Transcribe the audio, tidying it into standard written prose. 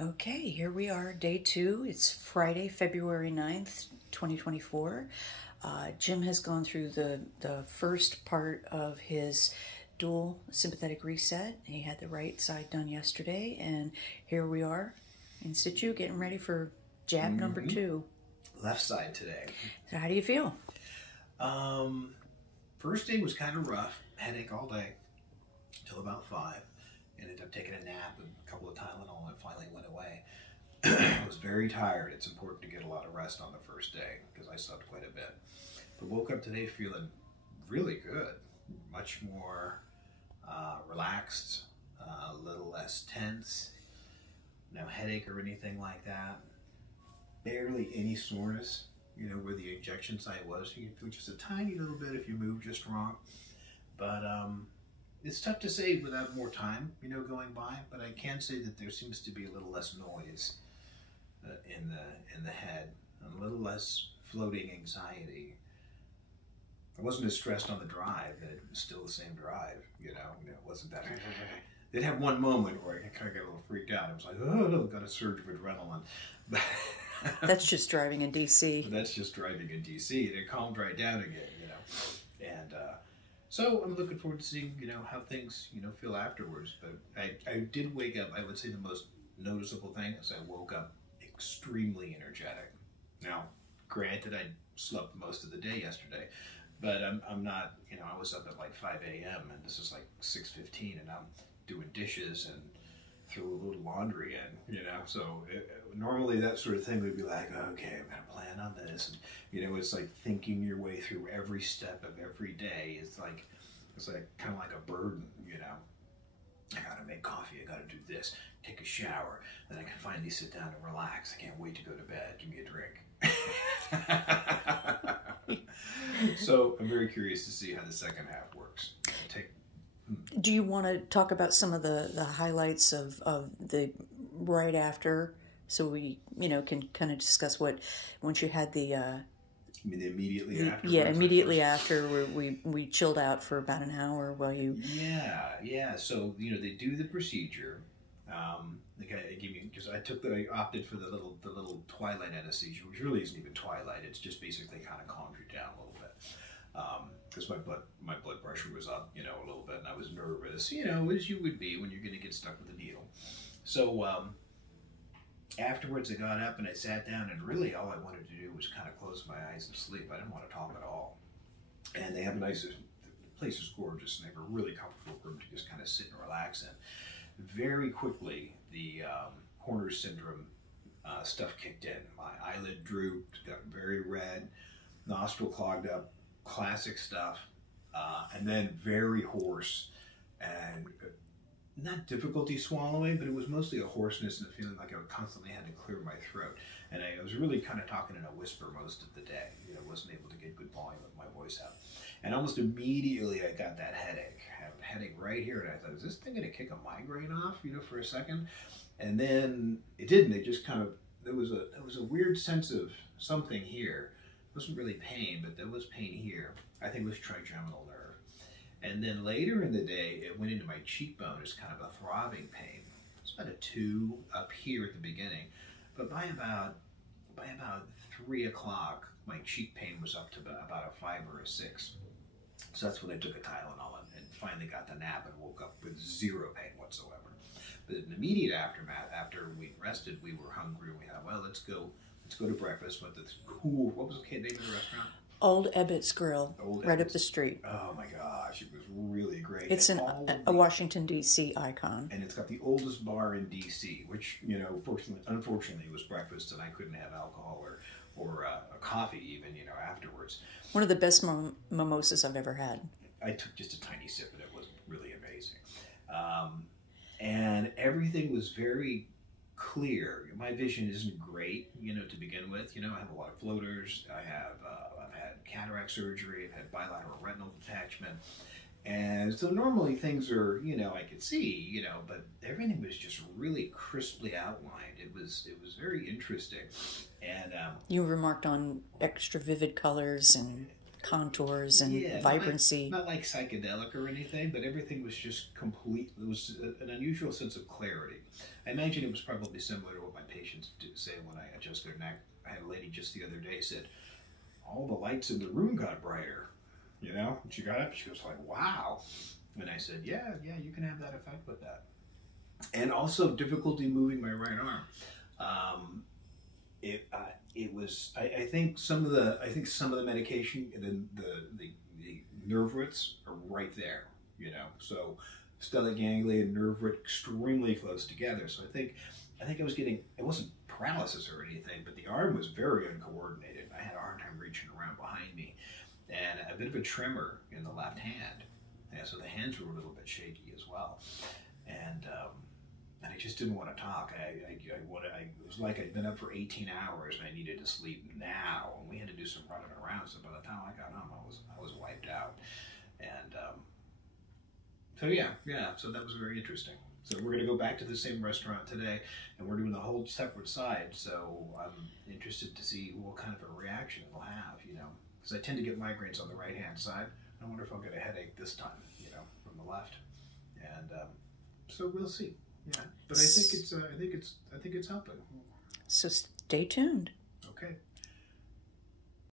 Okay, here we are, day 2. It's Friday, February 9th, 2024. Jim has gone through the first part of his dual sympathetic reset. He had the right side done yesterday, and here we are in situ getting ready for jab number 2. Left side today. So how do you feel? First day was kind of rough. Headache all day until about 5. Ended up taking a nap and a couple of Tylenol, and it finally went away. I was very tired. It's important to get a lot of rest on the first day because I slept quite a bit. But woke up today feeling really good, much more relaxed, a little less tense, no headache or anything like that. Barely any soreness, you know, where the injection site was. You can feel just a tiny little bit if you move just wrong. But it's tough to say without more time, you know, going by, but I can say that there seems to be a little less noise in the head, and a little less floating anxiety. I wasn't as stressed on the drive, and it was still the same drive, you know. It wasn't that. They'd have one moment where I kind of got a little freaked out. I was like, oh no, got a surge of adrenaline. That's just driving in DC. That's just driving in DC, and it calmed right down again, you know. And so I'm looking forward to seeing, you know, how things, you know, feel afterwards. But I did wake up. I would say the most noticeable thing is I woke up extremely energetic. Now, granted, I slept most of the day yesterday, but I'm not, you know, I was up at like 5 a.m. and this is like 6:15, and I'm doing dishes and threw a little laundry in, you know. So normally that sort of thing would be like, okay, I'm gonna plan on this, and you know, it's like thinking your way through every step of every day. It's like kind of like a burden, you know. I gotta make coffee, I gotta do this, take a shower, then I can finally sit down and relax. I can't wait to go to bed. Give me a drink. So I'm very curious to see how the second half works. Do you want to talk about some of the highlights of the right after, so we, you know, can kind of discuss what, once you had the I mean, immediately after. Yeah, immediately after we chilled out for about an hour while you. Yeah. So you know, they do the procedure. The guy gave me, because I opted for the little twilight anesthesia, which really isn't even twilight. It's just basically kind of calms you down a little bit. Because my blood pressure was up, you know, a little bit, and I was nervous, you know, as you would be when you're going to get stuck with a needle. So afterwards, I got up and I sat down, and really all I wanted to do was kind of close my eyes and sleep. I didn't want to talk at all. And they have a nice, the place is gorgeous, and they have a really comfortable room to just kind of sit and relax in. Very quickly, the Horner syndrome stuff kicked in. My eyelid drooped, got very red, nostril clogged up, classic stuff, and then very hoarse, and not difficulty swallowing, but it was mostly a hoarseness and a feeling like I constantly had to clear my throat. And I was really kind of talking in a whisper most of the day. You know, wasn't able to get good volume of my voice out. And almost immediately I got that headache. I have a headache right here, and I thought, is this thing going to kick a migraine off, you know, for a second? And then it didn't. It just kind of, there was a weird sense of something here. It wasn't really pain, but there was pain here. I think it was trigeminal nerve. And then later in the day, it went into my cheekbone as kind of a throbbing pain. It's about a 2 up here at the beginning, but by about 3 o'clock, my cheek pain was up to about a 5 or a 6. So that's when I took a Tylenol and finally got the nap and woke up with 0 pain whatsoever. But in the immediate aftermath, after we rested, we were hungry, and we thought, well, let's go to breakfast. What was the name of the restaurant? Old Ebbitt's Grill, right up the street. Oh my gosh, it was really great. It's a Washington, D.C. icon. And it's got the oldest bar in D.C., which, you know, unfortunately was breakfast, and I couldn't have alcohol or a coffee even, you know, afterwards. One of the best mimosas I've ever had. I took just a tiny sip, and it was really amazing. And everything was very clear. My vision isn't great, you know, to begin with. You know, I have a lot of floaters. I've had cataract surgery. I've had bilateral retinal detachment. And so normally things are, you know, I could see, you know, but everything was just really crisply outlined. It was very interesting. And you remarked on extra vivid colors and contours and Yeah, vibrancy. not like psychedelic or anything, but everything was just complete. It was an unusual sense of clarity. I imagine it was probably similar to what my patients do say when I adjust their neck. I had a lady just the other day said, all the lights in the room got brighter, you know? And she got up, she was like, wow. And I said, yeah, you can have that effect with that. And also difficulty moving my right arm. It was. I think some of the medication and the nerve roots are right there. You know, so stellate ganglia and nerve root extremely close together. So I think I was getting. It wasn't paralysis or anything, but the arm was very uncoordinated. I had a hard time reaching around behind me, and a bit of a tremor in the left hand. Yeah, so the hands were a little bit shaky as well, and I just didn't want to talk. It was like I'd been up for 18 hours and I needed to sleep now. And we had to do some running around. So by the time I got home, I was wiped out. And so yeah. So that was very interesting. So we're going to go back to the same restaurant today, and we're doing the whole separate side. So I'm interested to see what kind of a reaction it'll have. You know, because I tend to get migraines on the right hand side. I wonder if I'll get a headache this time. You know, from the left. And so we'll see. Yeah, but I think it's helping. So stay tuned. Okay.